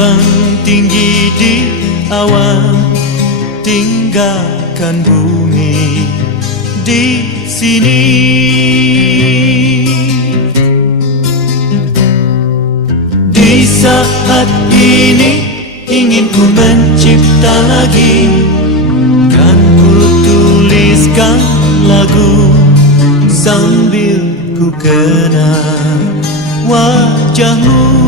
terbang tinggi di awan, tinggalkan bumi di sini. Di saat ini ingin ku mencipta lagi, kan ku tuliskan lagu sambil ku kenang wajahmu.